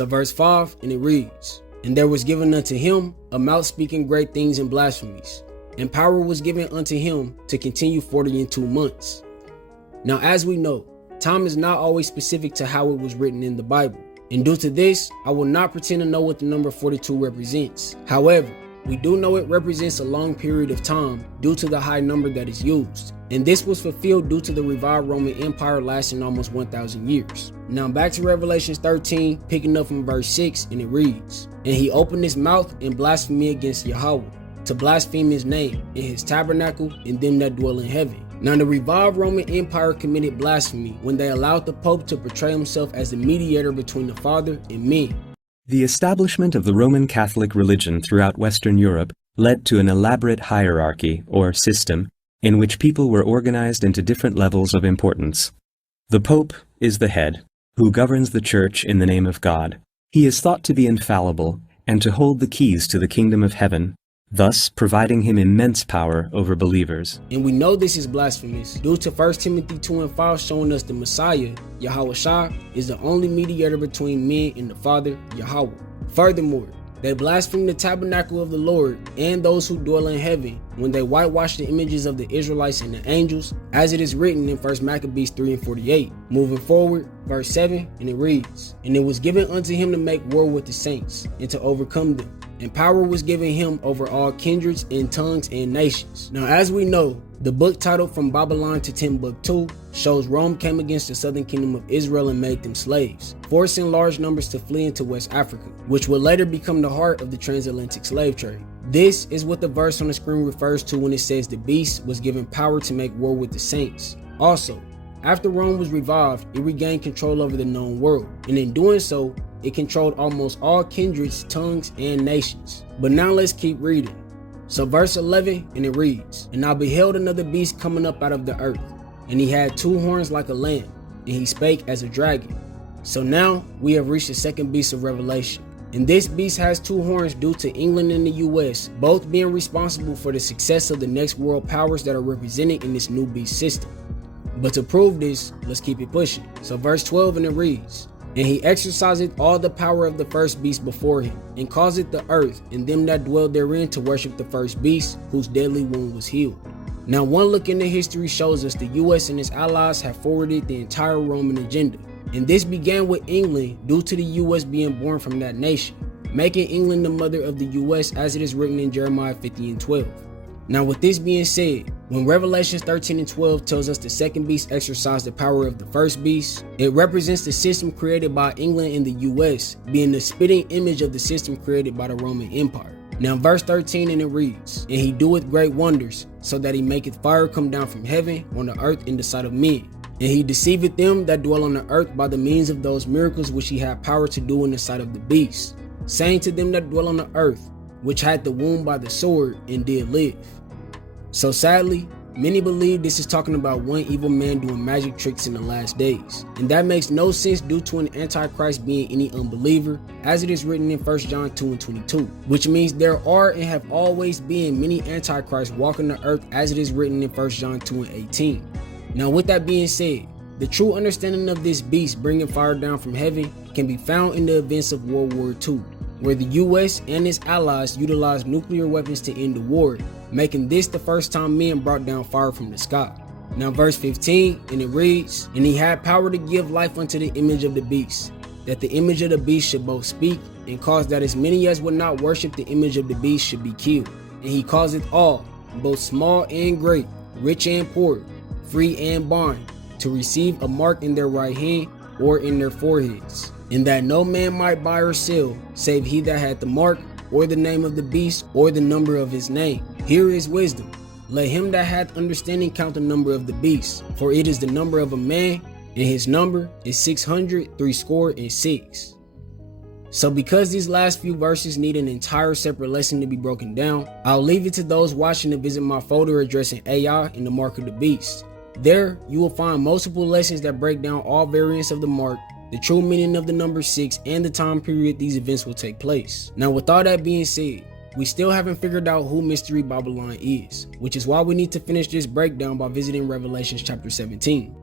So verse 5, and it reads, "And there was given unto him a mouth speaking great things and blasphemies, and power was given unto him to continue 42 months. Now, as we know, time is not always specific to how it was written in the Bible. And due to this, I will not pretend to know what the number 42 represents. However, we do know it represents a long period of time due to the high number that is used. And this was fulfilled due to the revived Roman Empire lasting almost 1,000 years. Now back to Revelation 13, picking up from verse 6, and it reads, "And he opened his mouth in blasphemy against Yahweh, to blaspheme his name, and his tabernacle, and them that dwell in heaven." Now the revived Roman Empire committed blasphemy when they allowed the Pope to portray himself as the mediator between the Father and men. The establishment of the Roman Catholic religion throughout Western Europe led to an elaborate hierarchy, or system, in which people were organized into different levels of importance. The Pope is the head, who governs the Church in the name of God. He is thought to be infallible and to hold the keys to the kingdom of heaven, thus providing him immense power over believers. And we know this is blasphemous due to 1 Timothy 2 and 5 showing us the Messiah, Yahushua, is the only mediator between men and the Father, Yahweh. Furthermore, they blaspheme the tabernacle of the Lord and those who dwell in heaven when they whitewash the images of the Israelites and the angels, as it is written in 1 Maccabees 3 and 48. Moving forward, verse 7, and it reads, "And it was given unto him to make war with the saints, and to overcome them. And power was given him over all kindreds and tongues and nations." Now, as we know, the book titled From Babylon to Timbuktu shows Rome came against the southern kingdom of Israel and made them slaves, forcing large numbers to flee into West Africa, which would later become the heart of the transatlantic slave trade. This is what the verse on the screen refers to when it says the beast was given power to make war with the saints. Also, after Rome was revived, it regained control over the known world, and in doing so, it controlled almost all kindreds, tongues, and nations. But now let's keep reading. So verse 11, and it reads, "And I beheld another beast coming up out of the earth, and he had 2 horns like a lamb, and he spake as a dragon." So now we have reached the second beast of Revelation. And this beast has 2 horns due to England and the US, both being responsible for the success of the next world powers that are represented in this new beast system. But to prove this, let's keep it pushing. So verse 12, and it reads, "And he exerciseth all the power of the first beast before him, and causeth the earth and them that dwell therein to worship the first beast, whose deadly wound was healed." Now one look into history shows us the US and its allies have forwarded the entire Roman agenda. And this began with England due to the US being born from that nation, making England the mother of the US, as it is written in Jeremiah 50 and 12. Now with this being said, when Revelation 13 and 12 tells us the second beast exercised the power of the first beast, it represents the system created by England and the US, being the spitting image of the system created by the Roman Empire. Now verse 13, and it reads, "And he doeth great wonders, so that he maketh fire come down from heaven on the earth in the sight of men. And he deceiveth them that dwell on the earth by the means of those miracles which he had power to do in the sight of the beast, saying to them that dwell on the earth, which had the wound by the sword, and did live." So sadly, many believe this is talking about one evil man doing magic tricks in the last days. And that makes no sense due to an antichrist being any unbeliever, as it is written in 1 John 2 and 22, which means there are and have always been many antichrists walking the earth, as it is written in 1 John 2 and 18. Now with that being said, the true understanding of this beast bringing fire down from heaven can be found in the events of World War II, where the US and its allies utilized nuclear weapons to end the war, making this the first time men brought down fire from the sky. Now verse 15, and it reads, "And he had power to give life unto the image of the beast, that the image of the beast should both speak, and cause that as many as would not worship the image of the beast should be killed. And he causeth all, both small and great, rich and poor, free and bond, to receive a mark in their right hand or in their foreheads, and that no man might buy or sell, save he that had the mark, or the name of the beast, or the number of his name. Here is wisdom. Let him that hath understanding count the number of the beast, for it is the number of a man, and his number is 666. So because these last few verses need an entire separate lesson to be broken down, I'll leave it to those watching to visit my folder addressing AI and the mark of the beast. There, you will find multiple lessons that break down all variants of the mark, the true meaning of the number 6, and the time period these events will take place. Now with all that being said, we still haven't figured out who Mystery Babylon is, which is why we need to finish this breakdown by visiting Revelation chapter 17.